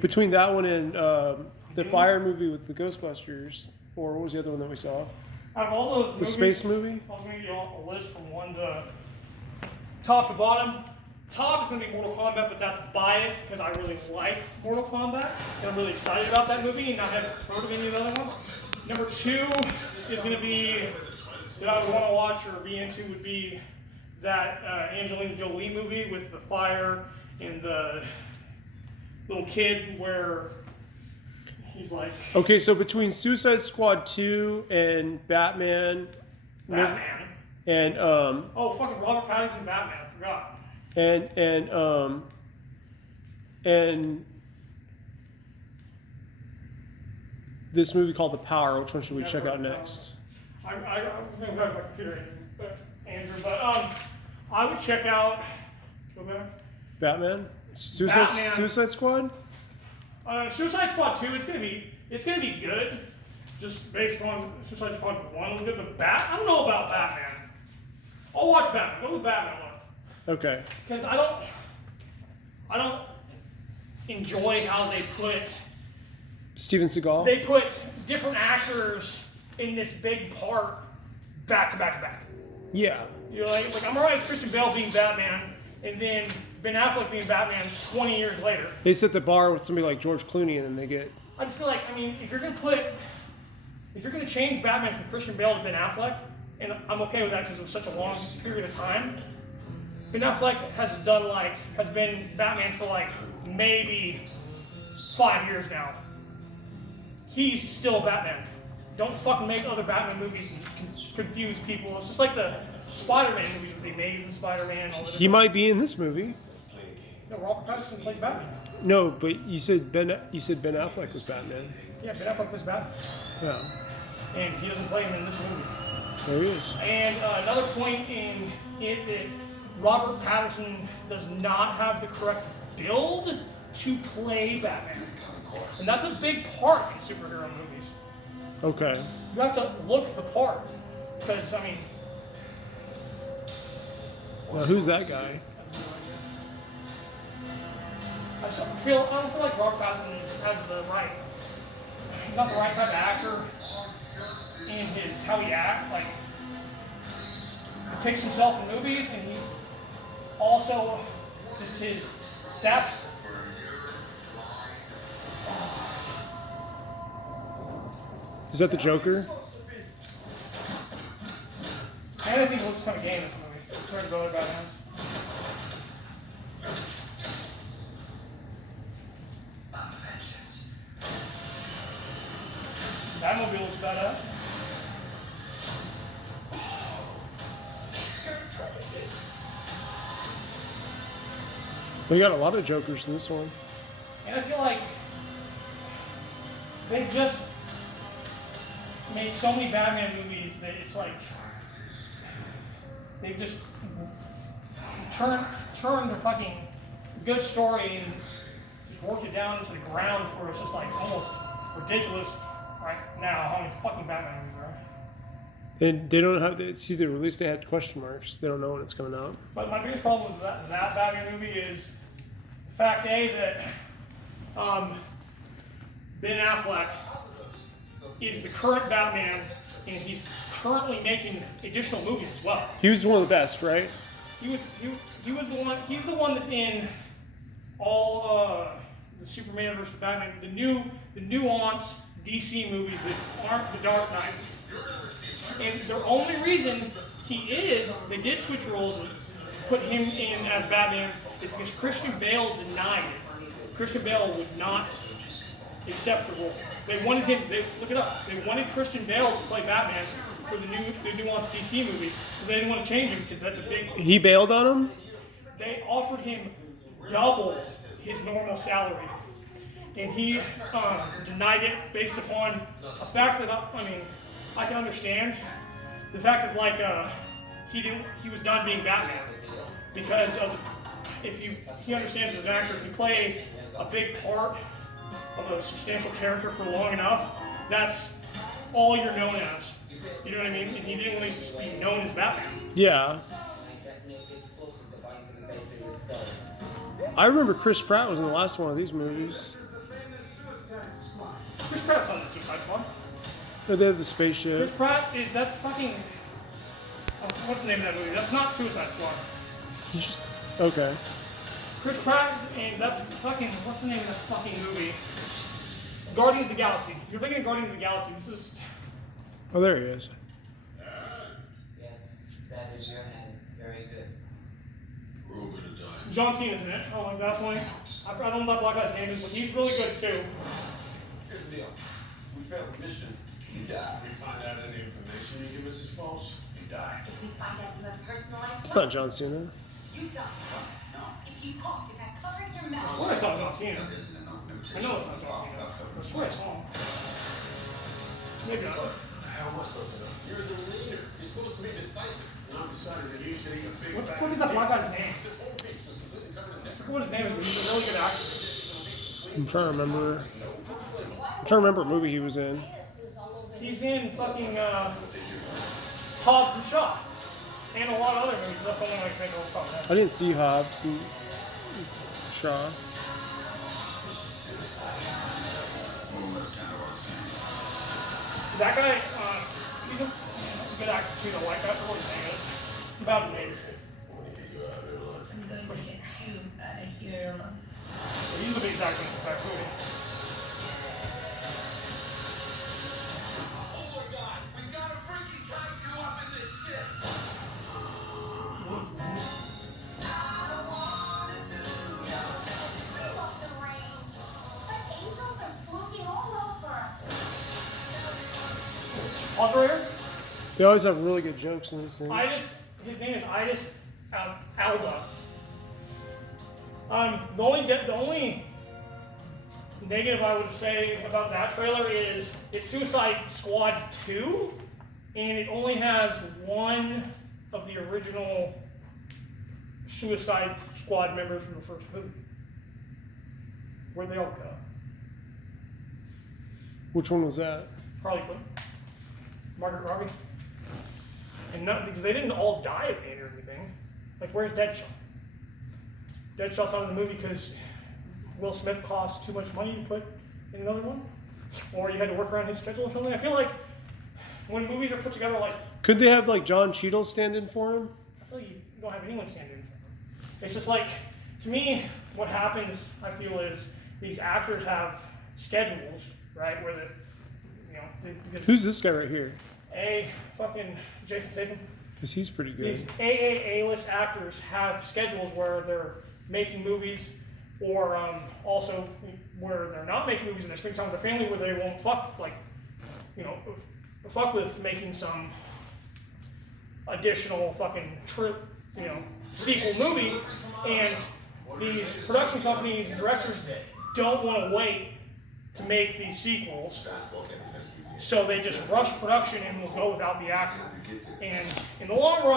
Between that one and the fire movie with the Ghostbusters, or what was the other one that we saw? Out of all those movies, space movie? I was going to give you a list from one to top to bottom. Top is going to be Mortal Kombat, but that's biased because I really like Mortal Kombat, and I'm really excited about that movie, and I haven't heard of any of the other ones. Number 2 is going to be, that I would want to watch or be into, would be that Angelina Jolie movie with the fire and the little kid where he's like... Okay, so between Suicide Squad 2 and Batman... And, oh, fucking Robert Pattinson Batman, I forgot. And this movie called The Power, which one should we check out next? I think I have my computer, Andrew, but I would check out... Go back. Batman? Suicide Squad? Suicide Squad 2, it's gonna be good, just based on Suicide Squad 1 was good, but I don't know about Batman. I'll watch Batman. Go to the Batman one. Okay. Because I don't enjoy how they put Steven Seagal? They put different actors in this big part back to back to back. Yeah. You're like I'm alright with Christian Bale being Batman, and then Ben Affleck being Batman 20 years later. They set the bar with somebody like George Clooney, and then they get... I just feel like, if you're gonna change Batman from Christian Bale to Ben Affleck, and I'm okay with that because it was such a long period of time, Ben Affleck has been Batman for like maybe 5 years now. He's still Batman. Don't fucking make other Batman movies and confuse people. It's just like the Spider-Man movies with the Amazing Spider-Man. He might be in this movie. No, Robert Pattinson plays Batman. No, but you said Ben Affleck was Batman. Yeah, Ben Affleck was Batman. Yeah. And he doesn't play him in this movie. There he is. And another point in it that Robert Pattinson does not have the correct build to play Batman. And that's a big part in superhero movies. Okay. You have to look the part. Because, Well, who's that guy? I don't feel like Robert Pattinson has the right... He's not the right type of actor in how he acts. Like, he picks himself in movies, and he also, just his staff. Is that the Joker? And I think it looks kind of gay in this movie. Compared to other Batmans. That movie looks badass. We got a lot of Jokers in this one. And I feel like they've just made so many Batman movies that it's like they've just turned a fucking good story and just worked it down into the ground where it's just like almost ridiculous right now how many fucking Batman movies there are. And they don't have, see the release, they had question marks. They don't know when it's coming out. But my biggest problem with that Batman movie is the fact, A, that Ben Affleck is the current Batman, and he's currently making additional movies as well. He was one of the best, right? He was the one. He's the one that's in all the Superman versus Batman, the nuanced DC movies that aren't the Dark Knight. And the only reason they did switch roles and put him in as Batman is because Christian Bale denied it. Christian Bale would not accept the role. They wanted him, look it up, they wanted Christian Bale to play Batman for the nuanced DC movies, so they didn't want to change him because that's a big... He bailed on him? They offered him double his normal salary. And he denied it based upon a fact that, I can understand the fact of he was done being Batman because of he understands as an actor, if you play a big part of a substantial character for long enough, that's all you're known as. You know what I mean? And he didn't really just be known as Batman. Yeah. I remember Chris Pratt was in the last one of these movies. Chris Pratt's on the Suicide Squad. Oh, they have the Chris spaceship. Pratt is, that's fucking, what's the name of that movie? That's not Suicide Squad. He's just okay. Chris Pratt, and that's fucking, what's the name of that fucking movie? Guardians of the Galaxy. You're thinking of Guardians of the Galaxy. This is, Oh, there he is. Yes, that is your head. Very good. We're all gonna die. John Cena's in it. Oh, like that point. I don't know that black guy's name is, but he's really good too. Here's the deal. We failed the mission. You die. We find out any information you give us is false. You die. If we find out you have personalized It's not John Cena. you die. No. If you cough, if that covering your I mouth. swear I saw John Cena. That isn't enough I know it's not John Cena. I swear I saw him. Maybe not. How am I supposed to know? You're the leader. You're supposed to be decisive. And I'm deciding that you should eat a big What the bag fuck of is that black beans. guy's name? This whole beach was completely covered in I dicks. forget what his name is, but he's a really good actor. I'm trying to remember. I'm trying to remember what movie he was in. He's in fucking Hobbs and Shaw. And a lot of other movies. That's the only one I can think of off the top of my head. I didn't see Hobbs and Shaw. This is suicide. Well, that's kind of our thing. That guy, he's a good actor too, though. Like, that's what his name is. About his name. I want to get you out of there alive. I'm going to get you out of here alive. He's the biggest actor in this entire movie. Oh my god, we got a freaking kaiju up in this shit! We love the rain. But angels are splooking all over us. Operator? They always have really good jokes in these things. His name is Idris Alba. The only negative I would say about that trailer is it's Suicide Squad 2, and it only has one of the original Suicide Squad members from the first movie. Where'd they all go? Which one was that? Harley Quinn, Margaret Robbie, and not because they didn't all die at the end or anything. Like, where's Deadshot? Deadshot's not in the movie because Will Smith cost too much money to put in another one, or you had to work around his schedule or something. I feel like when movies are put together, like Could they have like John Cheadle stand in for him? I feel like you don't have anyone stand in for them. It's just like, to me, what happens, I feel, is these actors have schedules, right, where because Who's this guy right here? fucking Jason Statham. Because he's pretty These good. A-list actors have schedules where they're making movies, or also where they're not making movies and they're spending time with their family, where they won't fuck with making some additional fucking sequel movie, and these production companies and directors don't want to wait to make these sequels, so they just rush production and will go without the actor. And in the long run,